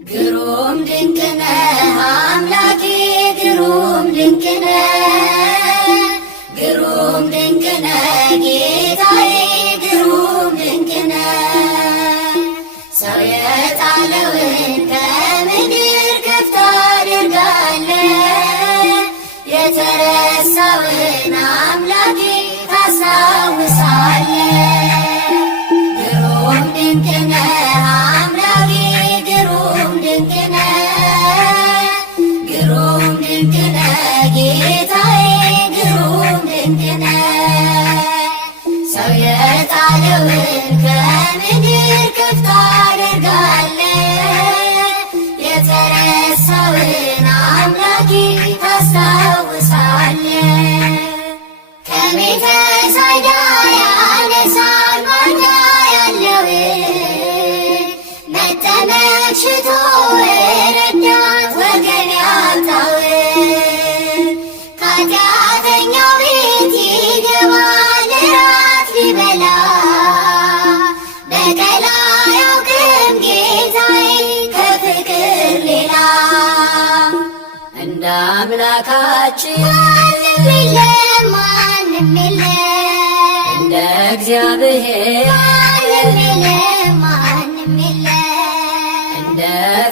ግሩም ድንቅ ነህ አምላኬ ግሩም ድንቅ ነህ ግሩም ድንቅ ነህ ጌታዬ ግሩም ድንቅ ነህ። ሰው የጣለውን ከምድር ከፍ ታደርጋለህ የተረሳውን አምላኬ ታስታውሳለህ። ግሩም ድንቅ ነህ አምላኬ ግሩም ድንቅ ነህ ግሩም ድንቅ ነህ ጌታዬ ግሩም ድንቅ ነህ። ሰው የጣለውን ከምድር ከፍ ታደርጋለህ የተረሳውን አምላኬ ታስታውሳለህ። ከቤተ ሳይዳ ያነሳል ማልዳ ያለውን መጠመቅ ሽቶ ረዳት ወገን ያጣውን ከኃጢአተኛው ቤት ይገባል እራት ሊበላ በቀል አያውቅም ጌታዬ ከፍቅር ሌላ። እንደ አምላካችን ማንም የለም ማንም የለም እንደ እግዚአብሔር ማንም የለም ማንም የለም እንደ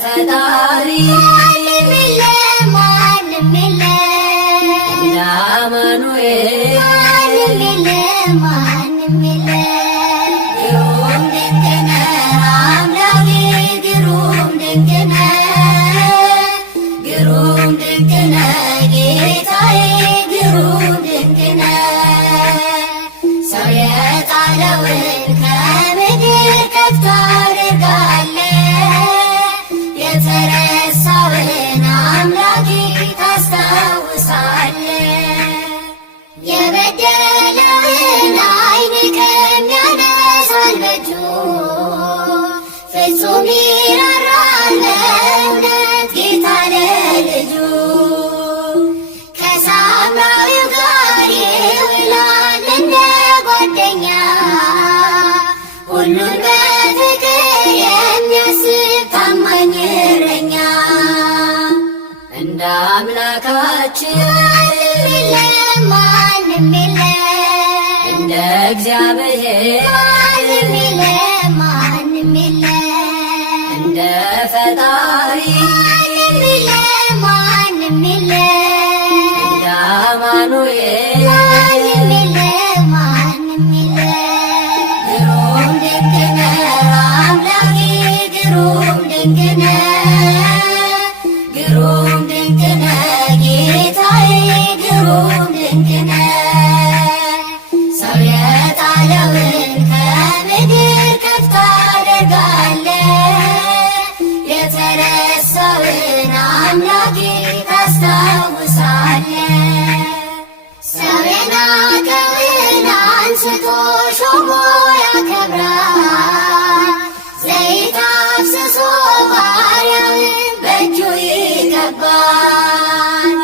ፈጣሪ ማንም የለም ማንም የለም እንደ አማኑኤል ማንም የለም ማንም የለም። ግሩም ድንቅ ነህ አምላኬ ግሩም ድንቅ ነህ ግሩም ድንቅ ነህ ጌታዬ ግሩም ድንቅ ነህ። ሰው የጣለውን ከምድር ከፍ ታደርጋለህ የተረሳውን አምላኬ ታስታውሳለህ። የበደለውን አይንቅም ያነሳል በእጁ ፍጹም ይራራል በእውነት ጌታ ለልጁ። ከሳምራዊው ጋር ይውላል እንደ ጓደኛ ሁሉን በፍቅር የሚያስብ ታማኝ እረኛ። እንደ አምላካችን ማንም የለም ማንም የለም እንደ እግዚአብሔር ማንም የለም ማንም የለም እንደ ፈጣሪ ማንም የለም ማንም የለም እንደ አማኑኤል ማንም የለም ማንም የለም። ግሩም ድንቅ ነህ አምላኬ ግሩም ድንቅ ነህ ግሩም ድንቅ ነህ ጌታዬ ግሩም ድንቅ ነህ። ሰው የጣለውን ከምድር ከፍ ታደርጋለህ የተረሳውን አምላኬ ታስታውሳለህ። ሰው የናቀውን አንስቶ ሾሞ ያከብራል ዘይት አፍስሶ ባሪያውን በእጁ ይቀባል።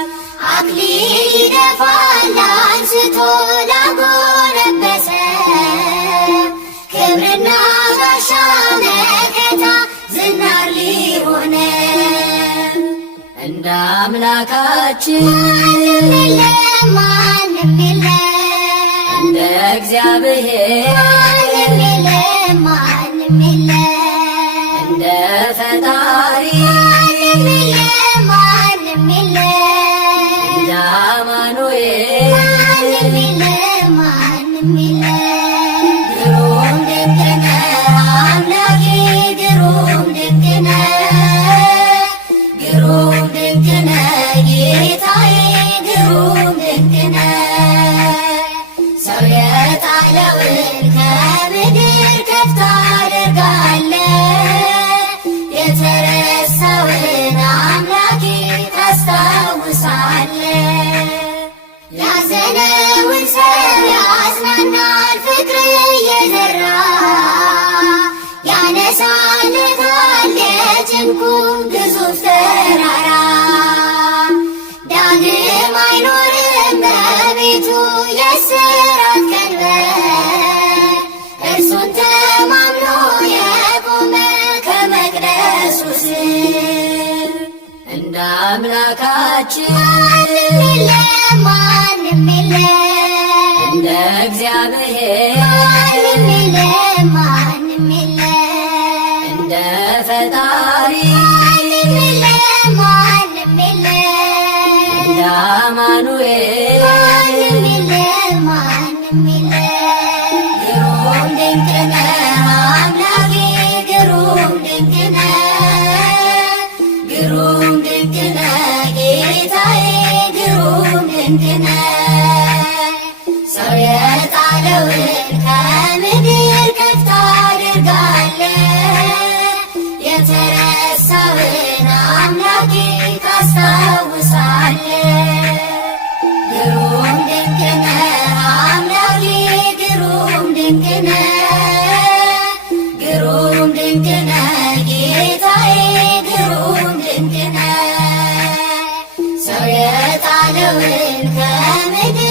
አክሊል ይደፋል አንስቶ ላጎነበሰ ክብርና ጋሻ መከታ ዝናር ሊሆነ። እንደ አምላካችን ማንም የለም ማንም የለም እንደ እግዚአብሔር ማንም የለም ማንም የለም እንደ ፈጣሪ ማንም የለም ማንም የለም እንደ አማኑኤል ማንም የለም ማንም የለም። ግሩም ድንቅ ነህ አምላኬ ግሩም ድንቅ ነህ ግሩም ድንቅ ነህ ጌታዬ ግሩም ድንቅ ነህ። ሰው የጣለውን ከምድር ከፍ ታደርጋለህ የተረሳውን አምላኬ ታስታውሳለህ። ያዘነውን ሰው ያጽናናል ፍቅር እየዘራ ያነሳለታል የጭንቁን ግዙፍ ተራራ። ዳግም አይኖርም በቤቱ የእስራት ቀንበር እርሱን ተማምኖ የቆመ ከመቅደሱ እንደ አምላካችን ማንም የለም እንደ እግዚአብሔር ማንም የለም እንደ ፈጣሪ ማንም የለም እንደ አማኑኤል ማንም የለም ግሩም ድንቅ ነህ አምላኬ ግሩም ድንቅ ነህ ግሩም ድንቅ ነህ ጌታዬ ግሩም ድንቅ ነህ ሰው የጣለውን ከምድር ከፍ ታደርጋለህ የተረሳውን አምላኬ ታስታውሳለህ ግሩም ድንቅ ነህ አምላኬ ግሩም ድንቅ ነህ ግሩም ድንቅ ነህ ጌታዬ ግሩም ድንቅ ነህ ሰው የጣለውን ከምድር